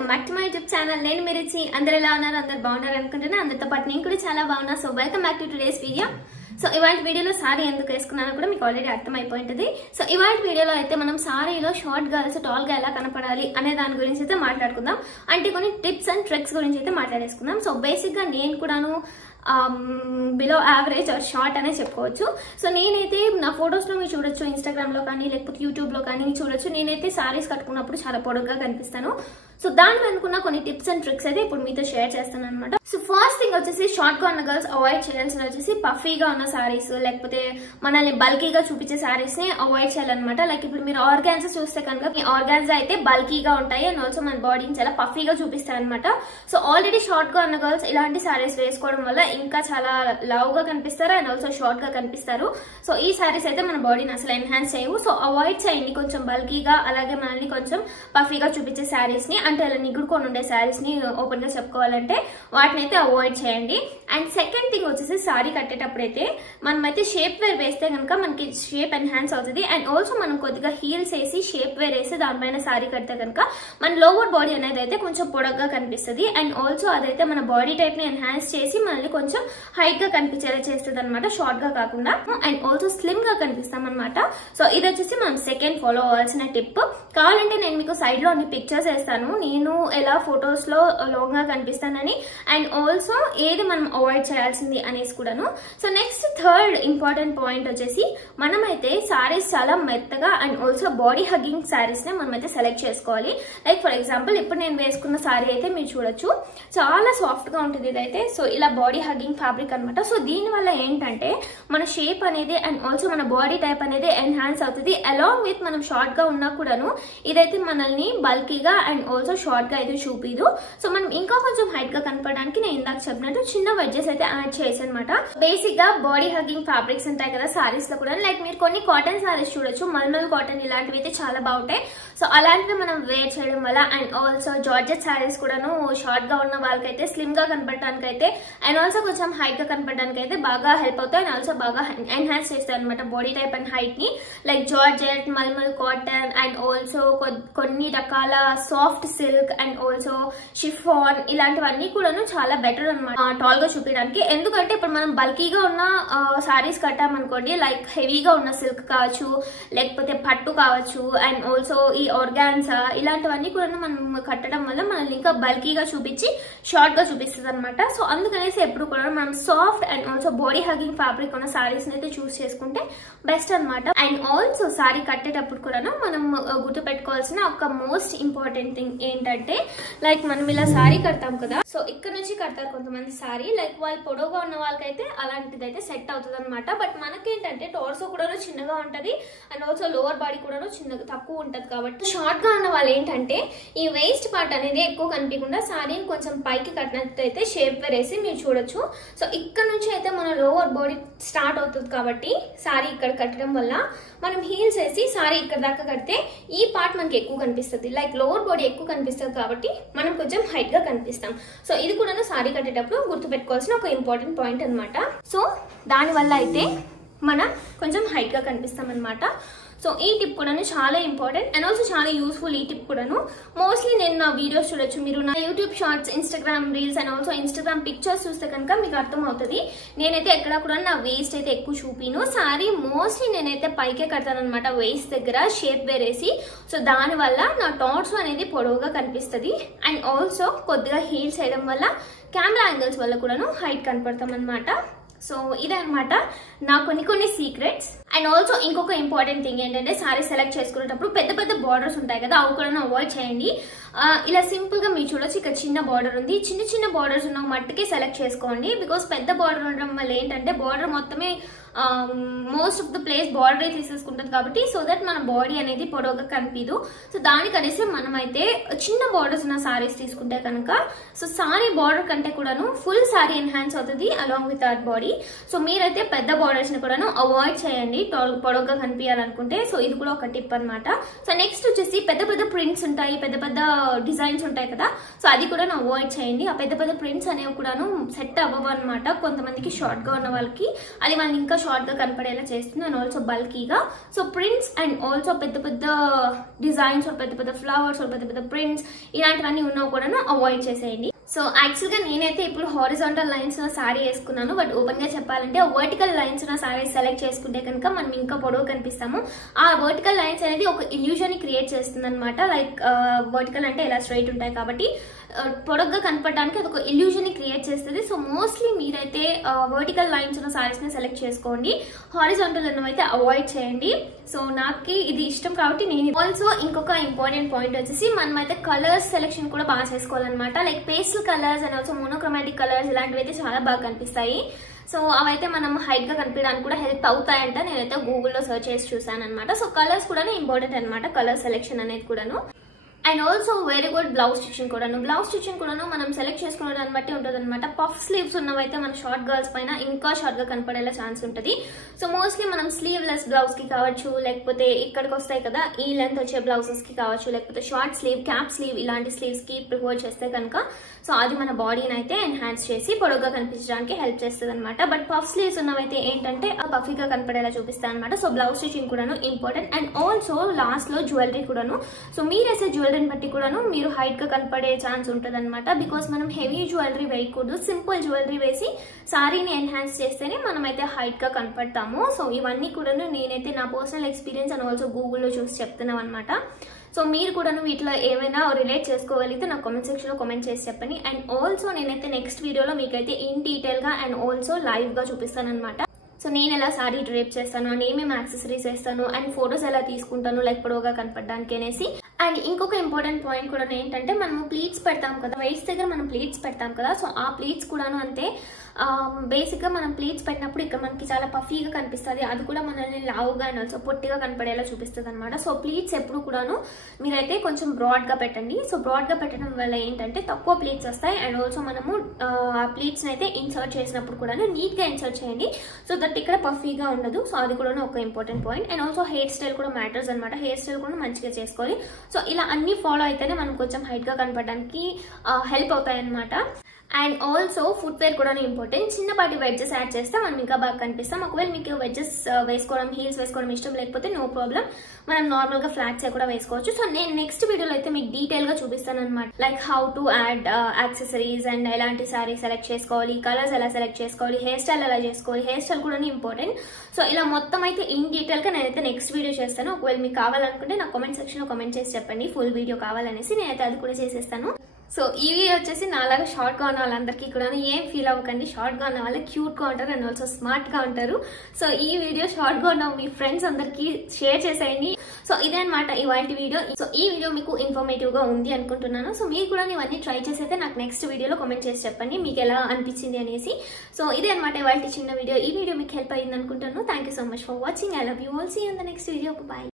Welcome back to my YouTube channel. నేను మీరిచి అందరు ఎలా ఉన్నారు? అందరు బాగున్నారు అనుకుంటున్నా. అందరితో పాటు నేను కూడా చాలా బాగున్నా. So welcome back to today's video. So ఇవాళ వీడియోలో సారీ ఎందుకు వేసుకున్నానో కూడా మీకు ఆల్రెడీ అర్థమైపోయి ఉంటుంది. సో ఇవాళ వీడియోలో అయితే మనం సారీలో షార్ట్ గర్ల్స్ టాల్ గా ఎలా కనపడాలి అనే దాని గురించి అయితే మాట్లాడుకుందాం. అంటే కొన్ని టిప్స్ అండ్ ట్రిక్స్ గురించి అయితే మాట్లాడేసుకుందాం. సో బేసిక్ గా నేను కూడాను బిలో యావరేజ్ ఆర్ షార్ట్ అనే చెప్పుకోవచ్చు. సో నేనైతే నా ఫొటోస్ లో మీరు చూడొచ్చు, ఇన్స్టాగ్రామ్ లో కానీ లేకపోతే యూట్యూబ్ లో కానీ చూడొచ్చు, నేనైతే సారీస్ కట్టుకున్నప్పుడు చాలా పొడుగ్గా కనిపిస్తాను. సో దాని అనుకున్న కొన్ని టిప్స్ అండ్ ట్రిక్స్ అయితే ఇప్పుడు మీతో షేర్ చేస్తాను అనమాట. సో ఫస్ట్ థింగ్ వచ్చేసి షార్ట్ గా ఉన్న గర్ల్స్ అవాయిడ్ చేయాల్సిన వచ్చేసి పఫీగా ఉన్న సారీస్ లేకపోతే మనల్ని బల్కీగా చూపించే సారీస్ ని అవాయిడ్ చేయాలన్నమాట. లైక్ ఇప్పుడు మీరు ఆర్గాన్జా చూస్తే కనుక ఈ ఆర్గాన్జా అయితే బల్కీగా ఉంటాయి అండ్ ఆల్సో మన బాడీని చాలా పఫీగా చూపిస్తాయి అనమాట. సో ఆల్రెడీ షార్ట్ గా ఉన్న గర్ల్స్ ఇలాంటి సారీస్ వేసుకోవడం వల్ల ఇంకా చాలా లవ్ గా కనిపిస్తారు అండ్ ఆల్సో షార్ట్ గా కనిపిస్తారు. సో ఈ సారీస్ అయితే మన బాడీని అసలు ఎన్హాన్స్ చేయవు. సో అవాయిడ్ చేయండి కొంచెం బల్కీగా అలాగే మనల్ని కొంచెం పఫీగా చూపించే సారీస్ ని, అంటే అలా నిగుడుకొని ఉండే సారీస్ ని ఓపెన్ గా చెప్పుకోవాలంటే వాటిని అయితే అవాయిడ్ చేయండి. అండ్ సెకండ్ థింగ్ వచ్చేసి సారీ కట్టేటప్పుడు అయితే మనమైతే షేప్ వేర్ వేస్తే కనుక మనకి షేప్ ఎన్హాన్స్ అవుతుంది. అండ్ ఆల్సో మనం కొద్దిగా హీల్స్ వేసి షేప్ వేర్ వేసి దానిపైన సారీ కడితే కనుక మన లోవర్ బాడీ అనేది అయితే కొంచెం పొడగ్గా కనిపిస్తుంది. అండ్ ఆల్సో అదైతే మన బాడీ టైప్ ని ఎన్హాన్స్ చేసి మనల్ని కొంచెం హైట్ గా కనిపించేలా చేస్తుంది అనమాట, షార్ట్ గా కాకుండా. అండ్ ఆల్సో స్లిమ్ గా కనిపిస్తాం అనమాట. సో ఇది వచ్చేసి మనం సెకండ్ ఫాలో అవ్వాల్సిన టిప్. కావాలంటే నేను మీకు సైడ్ లో అన్ని పిక్చర్స్ వేస్తాను, నేను ఎలా ఫొటోస్ లో లాంగ్ గా కనిపిస్తానని అండ్ ఆల్సో ఏది మనం అవాయిడ్ చేయాల్సింది అనేసి కూడాను. So next third important point వచ్చేసి మనమైతే సారీస్ చాలా మెత్తగా and also body hugging saris ని మనమైతే సెలెక్ట్ చేసుకోవాలి. లైక్ ఫర్ ఎగ్జాంపుల్ ఇప్పుడు నేను వేసుకున్న సారీ అయితే మీరు చూడొచ్చు, చాలా సాఫ్ట్ గా ఉంటుంది ఇదైతే. సో ఇలా బాడీ హగ్గింగ్ ఫ్యాబ్రిక్ అనమాట. సో దీని వల్ల ఏంటంటే మన షేప్ అనేది అండ్ ఆల్సో మన బాడీ టైప్ అనేది ఎన్హాన్స్ అవుతుంది. అలాంగ్ విత్ మనం షార్ట్ గా ఉన్నా కూడాను ఇదైతే మనల్ని బల్కీగా అండ్ ఆల్సో షార్ట్ గా అయితే చూపిదు. సో మనం ఇంకా కొంచెం హైట్ గా కనపడడానికి నేను ఇందాక చెప్పినట్టు చిన్న వెడ్జెస్ అయితే యాడ్ చేసి అనమాట. బేసిక్ గా బాడీ హగ్గింగ్ ఫ్యాబ్రిక్స్ ఉంటాయి కదా సారీస్ లో కూడా, లైక్ మీరు కొన్ని కాటన్ సారీస్ చూడొచ్చు, మల్మల్ కాటన్ ఇలాంటివి అయితే చాలా బాగుంటాయి. సో అలాంటివి మనం వేర్ చేయడం వల్ల అండ్ ఆల్సో జార్జెట్ సారీస్ కూడాను షార్ట్ గా ఉన్న వాళ్ళకైతే స్లిమ్ గా కనపడడానికి అయితే అండ్ ఆల్సో కొంచెం హైట్ గా కనపడడానికి అయితే బాగా హెల్ప్ అవుతాయి అండ్ ఆల్సో బాగా ఎన్హాన్స్ చేస్తాయి అనమాట బాడీ టైప్ అండ్ హైట్ ని. Like georgette, mulmul cotton and also కొన్ని రకాల soft silk and also chiffon ఇలాంటివన్నీ కూడాను చాలా బెటర్ అనమాట టాల్ గా చూపించడానికి. ఎందుకంటే ఇప్పుడు మనం బల్కీగా ఉన్న సారీస్ కట్టామనుకోండి, లైక్ హెవీగా ఉన్న సిల్క్ కావచ్చు లేకపోతే పట్టు కావచ్చు అండ్ ఆల్సో ఈ ఆర్గాన్సా ఇలాంటివన్నీ కూడా మనం కట్టడం వల్ల మనల్ని ఇంకా బల్కీగా చూపించి షార్ట్ గా చూపిస్తుంది అనమాట. సో అందుకనేసి ఎప్పుడు కూడా మనం soft and also body hugging fabric ఉన్న సారీస్ అయితే చూస్ చేసుకుంటే బెస్ట్ అనమాట. అండ్ ఆల్సో సారీ కట్టేటప్పుడు కూడా మనం గుర్తు పెట్టుకోవాల్సిన ఒక మోస్ట్ ఇంపార్టెంట్ థింగ్ ఏంటంటే, లైక్ మనం ఇలా సారీ కడతాం కదా, సో ఇక్కడ నుంచి కడతారు కొంతమంది సారీ, లైక్ వాళ్ళు పొడవుగా ఉన్న వాళ్ళకైతే అలాంటిది అయితే సెట్ అవుతుంది అనమాట. బట్ మనకేంటంటే టోర్సో కూడా చిన్నగా ఉంటది అండ్ ఆల్సో లోవర్ బాడీ కూడా చిన్నగా తక్కువ ఉంటది. కాబట్టి షార్ట్ గా ఉన్న వాళ్ళు ఏంటంటే ఈ వేస్ట్ పార్ట్ అనేది ఎక్కువ కనిపించకుండా సారీని కొంచెం పైకి కట్టినట్టయితే షేప్ వేరేసి మీరు చూడొచ్చు. సో ఇక్కడ నుంచి అయితే మన లోవర్ బాడీ స్టార్ట్ అవుతుంది కాబట్టి సారీ ఇక్కడ కట్టడం వల్ల మనం హీల్స్ వేసి సారీ ఇక్కడ దాకా కడితే ఈ పార్ట్ మనకి ఎక్కువ కనిపిస్తుంది, లైక్ లోవర్ బాడీ ఎక్కువ కనిపిస్తుంది కాబట్టి మనం కొంచెం హైట్ గా కనిపిస్తాం. సో ఇది కూడా సారీ కట్టేటప్పుడు గుర్తు పెట్టుకోవాల్సిన ఒక ఇంపార్టెంట్ పాయింట్ అనమాట. సో దాని వల్ల అయితే మనం కొంచెం హైట్ గా కనిపిస్తాం అనమాట. సో ఈ టిప్ కూడాను చాలా ఇంపార్టెంట్ అండ్ ఆల్సో చాలా యూస్ఫుల్. ఈ టిప్ కూడాను మోస్ట్లీ నేను నా వీడియోస్ చూడొచ్చు, మీరు నా YouTube shorts, Instagram reels and also Instagram pictures చూస్తే కనుక మీకు అర్థం అవుతుంది. నేనైతే ఎక్కడ కూడా నా వేస్ట్ అయితే ఎక్కువ చూపిను, సారీ మోస్ట్లీ నేనైతే పైకే కడతాను అనమాట వేస్ట్ దగ్గర షేప్ వేరేసి. సో దానివల్ల నా టాట్స్ అనేది పొడవుగా కనిపిస్తుంది అండ్ ఆల్సో కొద్దిగా హీల్స్ వేయడం వల్ల కెమెరా యాంగిల్స్ వల్ల కూడాను హైట్ కనపడతాం అనమాట. సో ఇదనమాట నా కొన్ని సీక్రెట్స్. అండ్ ఆల్సో ఇంకొక ఇంపార్టెంట్ థింగ్ ఏంటంటే సారీ సెలెక్ట్ చేసుకునేటప్పుడు పెద్ద పెద్ద బార్డర్స్ ఉంటాయి కదా, అవి కూడా అవాయిడ్ చేయండి. ఇలా సింపుల్ గా మీరు చూడొచ్చు, ఇక్కడ చిన్న బార్డర్ ఉంది, చిన్న బార్డర్స్ ఉన్న మట్టుకే సెలెక్ట్ చేసుకోండి. బికాస్ పెద్ద బార్డర్ ఉండడం వల్ల ఏంటంటే బార్డర్ మొత్తమే మోస్ట్ ఆఫ్ ద ప్లేస్ బార్డరే తీసేసుకుంటుంది కాబట్టి సో దట్ మన బాడీ అనేది పొడవుగా కనిపించదు. సో దానికనేసి మనమైతే చిన్న బార్డర్స్ ఉన్న సారీస్ తీసుకుంటే కనుక సో సారీ బార్డర్ కంటే కూడాను ఫుల్ సారీ ఎన్హాన్స్ అవుతుంది along with our body. So మీరైతే పెద్ద బార్డర్స్ ని కూడాను అవాయిడ్ చేయండి పొడవుగా కనిపించాలనుకుంటే. సో ఇది కూడా ఒక టిప్ అనమాట. సో నెక్స్ట్ వచ్చేసి పెద్ద పెద్ద ప్రింట్స్ ఉంటాయి, పెద్ద పెద్ద డిజైన్స్ ఉంటాయి కదా, సో అది కూడా అవాయిడ్ చేయండి. ఆ పెద్ద పెద్ద ప్రింట్స్ అనేవి కూడాను సెట్ అవ్వవు అనమాట. కొంతమందికి షార్ట్ గా ఉన్న వాళ్ళకి అది వాళ్ళని ఇంకా షార్ట్ గా కనపడేలా చేస్తుంది. అండ్ ఆల్సో బల్కీగా. సో ప్రింట్స్ అండ్ ఆల్సో పెద్ద పెద్ద డిజైన్స్, పెద్ద పెద్ద ఫ్లవర్స్, పెద్ద పెద్ద ప్రింట్స్ ఇలాంటివన్నీ ఉన్నవి కూడా అవాయిడ్ చేసేయండి. సో యాక్చువల్ గా నేనైతే ఇప్పుడు హారిజాంటల్ లైన్స్ ఉన్న సారీ వేసుకున్నాను. బట్ ఓపెన్ గా చెప్పాలంటే వర్టికల్ లైన్స్ ఉన్న సారీ సెలెక్ట్ చేసుకుంటే కనుక మనం ఇంకా పొడవు కనిపిస్తాము. ఆ వర్టికల్ లైన్స్ అనేది ఒక ఇల్యూజన్ ని క్రియేట్ చేస్తుంది అనమాట. లైక్ వర్టికల్ అంటే ఇలా స్ట్రైట్ ఉంటాయి కాబట్టి పొడగ్గా కనపడడానికి అది ఒక ఇల్యూజన్ ని క్రియేట్ చేస్తుంది. సో మోస్ట్లీ మీరైతే వర్టికల్ లైన్స్ ఉన్న సారీస్ ని సెలెక్ట్ చేసుకోండి. హారిజాంటల్ ఉన్నవైతే అవాయిడ్ చేయండి. సో నాకు ఇది ఇష్టం కాబట్టి నేను ఆల్సో ఇంకొక ఇంపార్టెంట్ పాయింట్ వచ్చేసి మనమైతే కలర్స్ సెలెక్షన్ కూడా బాగా చేసుకోవాలన్నమాట. Like pastel colours and also monochromatic colours ఇలాంటివి అయితే చాలా బాగా కనిపిస్తాయి. సో అవైతే మనం హైట్ గా కనిపించడానికి కూడా హెల్ప్ అవుతాయంట. నేనైతే గూగుల్లో సర్చ్ చేసి చూసాను అనమాట. సో కలర్స్ కూడా ఇంపార్టెంట్ అనమాట, కలర్ సెలెక్షన్ అనేది కూడాను. And also very good blouse stitching కూడాను. బ్లౌజ్ స్టిచ్చింగ్ కూడాను మనం సెలెక్ట్ చేసుకునే దాన్ని బట్టి ఉంటుంది అనమాట. పఫ్ స్లీవ్స్ ఉన్నవైతే మన షార్ట్ గర్ల్స్ పైన ఇంకా షార్ట్ గా కనపడేలా ఛాన్స్ ఉంటుంది. సో మోస్ట్లీ మనం స్లీవ్లెస్ బ్లౌజ్ కి కావచ్చు, లేకపోతే ఇక్కడికి వస్తాయి కదా ఈ లెంత్ వచ్చే బ్లౌజెస్ కి కావచ్చు, లేకపోతే షార్ట్ స్లీవ్, క్యాప్ స్లీవ్ ఇలాంటి స్లీవ్స్ కి ప్రిఫర్ చేస్తే కనుక సో అది మన బాడీని అయితే ఎన్హాన్స్ చేసి పొడవుగా కనిపించడానికి హెల్ప్ చేస్తుంది అనమాట. బట్ పఫ్ స్లీవ్స్ ఉన్నవైతే ఏంటంటే పఫీగా కనపడేలా చూపిస్తాయి అనమాట. సో బ్లౌజ్ స్టిచ్చింగ్ కూడాను ఇంపార్టెంట్. అండ్ ఆల్సో లాస్ట్ లో జ్యువెలరీ కూడాను. సో మీరేసే జ్యువెలరీని బట్టి కూడాను మీరు హైట్ గా కనపడే ఛాన్స్ ఉంటుంది అనమాట. బికాస్ మనం హెవీ జ్యువెలరీ వేయకూడదు. సింపుల్ జ్యువెలరీ వేసి సారీని ఎన్హాన్స్ చేస్తేనే మనం అయితే హైట్ గా కనపడతాము. సో ఇవన్నీ కూడాను నేనైతే నా పర్సనల్ ఎక్స్పీరియన్స్ అండ్ ఆల్సో గూగుల్లో చూసి చెప్తున్నాం అనమాట. సో మీరు కూడాను వీటిలో ఏమైనా రిలేట్ చేసుకోగలిగితే నాకు కామెంట్ సెక్షన్ లో కామెంట్ చేసి చెప్పండి. అండ్ ఆల్సో నేనైతే నెక్స్ట్ వీడియోలో మీకైతే ఇన్ డీటెయిల్ గా అండ్ ఆల్సో లైవ్ గా చూపిస్తాను అనమాట. సో నేను ఎలా సారీ డ్రేప్ చేస్తాను అండ్ ఏమేమి యాక్సెసరీస్ వేస్తాను అండ్ ఫొటోస్ ఎలా తీసుకుంటాను లైక్ పొడవుగా కనపడడానికి అనేసి. అండ్ ఇంకొక ఇంపార్టెంట్ పాయింట్ కూడా ఏంటంటే మనము ప్లీట్స్ పెడతాం కదా, వెయిట్స్ దగ్గర మనం ప్లీట్స్ పెడతాం కదా. సో ఆ ప్లీట్స్ కూడాను అంతే. బేసిక్ గా మనం ప్లీట్స్ పెట్టినప్పుడు ఇక్కడ మనకి చాలా పఫీగా కనిపిస్తుంది. అది కూడా మనల్ని లావుగా అండ్ ఆల్సో పొట్టిగా కనపడేలా చూపిస్తుంది అనమాట. సో ప్లీట్స్ ఎప్పుడు కూడాను మీరైతే కొంచెం బ్రాడ్ గా పెట్టండి. సో బ్రాడ్ గా పెట్టడం వల్ల ఏంటంటే తక్కువ ప్లీట్స్ వస్తాయి. అండ్ ఆల్సో మనము ఆ ప్లీట్స్ అయితే ఇన్సర్ట్ చేసినప్పుడు కూడా నీట్ గా ఇన్సర్ట్ చేయండి. సో దట్ ఇక్కడ పఫీగా ఉండదు. సో అది కూడా ఒక important point. And also hair style కూడా మ్యాటర్స్ అనమాట. హెయిర్ స్టైల్ కూడా మంచిగా చేసుకోవాలి. సో ఇలా అన్ని ఫాలో అయితేనే మనం కొంచెం హైట్ గా కనపడడానికి హెల్ప్ అవుతాయి అనమాట. అండ్ ఆల్సో ఫుట్ వేర్ కూడా ఇంపార్టెంట్. చిన్నపాటి వెడ్జెస్ యాడ్ చేస్తే మనం ఇంకా బాగా కనిపిస్తాం. ఒకవేళ మీకు వెడ్జెస్ వేసుకోవడం, హీల్స్ వేసుకోవడం ఇష్టం లేకపోతే నో ప్రాబ్లం, మనం నార్మల్ గా ఫ్లాట్స్ కూడా వేసుకోవచ్చు. సో నేను నెక్స్ట్ వీడియోలో అయితే మీకు డీటెయిల్ గా చూపిస్తాను అనమాట. Like how to add accessories and ఎలాంటి సారీ సెలెక్ట్ చేసుకోవాలి, కలర్స్ ఎలా సెలెక్ట్ చేసుకోవాలి, హెయిర్ స్టైల్ ఎలా చేసుకోవాలి. హెయిర్ స్టైల్ కూడా ఇంపార్టెంట్. సో ఇలా మొత్తం అయితే ఇన్ డీటెయిల్ గా నేనైతే నెక్స్ట్ వీడియో చేస్తాను. ఒకవేళ మీకు కావాలనుకుంటే నాకు కామెంట్ సెక్షన్ లో కామెంట్ చేసి చెప్పండి ఫుల్ వీడియో కావాలనేసి. నేనైతే అది కూడా చేసేస్తాను. సో ఈ వీడియో వచ్చేసి నాలాగా షార్ట్ గా ఉన్న వాళ్ళందరికీ కూడా ఏం ఫీల్ అవ్వకండి. షార్ట్ గా ఉన్న వాళ్ళు క్యూట్ గా ఉంటారు అండ్ ఆల్సో స్మార్ట్ గా ఉంటారు. సో ఈ వీడియో షార్ట్ గా ఉన్న మీ ఫ్రెండ్స్ అందరికి షేర్ చేసేయండి. సో ఇదే అనమాట ఇవాళ వీడియో. సో ఈ వీడియో మీకు ఇన్ఫర్మేటివ్ గా ఉంది అనుకుంటున్నాను. సో మీరు కూడా ఇవన్నీ ట్రై చేసి నాకు నెక్స్ట్ వీడియోలో కామెంట్ చేసి చెప్పండి మీకు ఎలా అనిపించింది అనేసి. సో ఇదే అనమాట ఇవాళ చిన్న వీడియో. ఈ వీడియో మీకు హెల్ప్ అయ్యింది అనుకుంటున్నాను. Thank you so much for watching. I love you all. See you in the next video. By.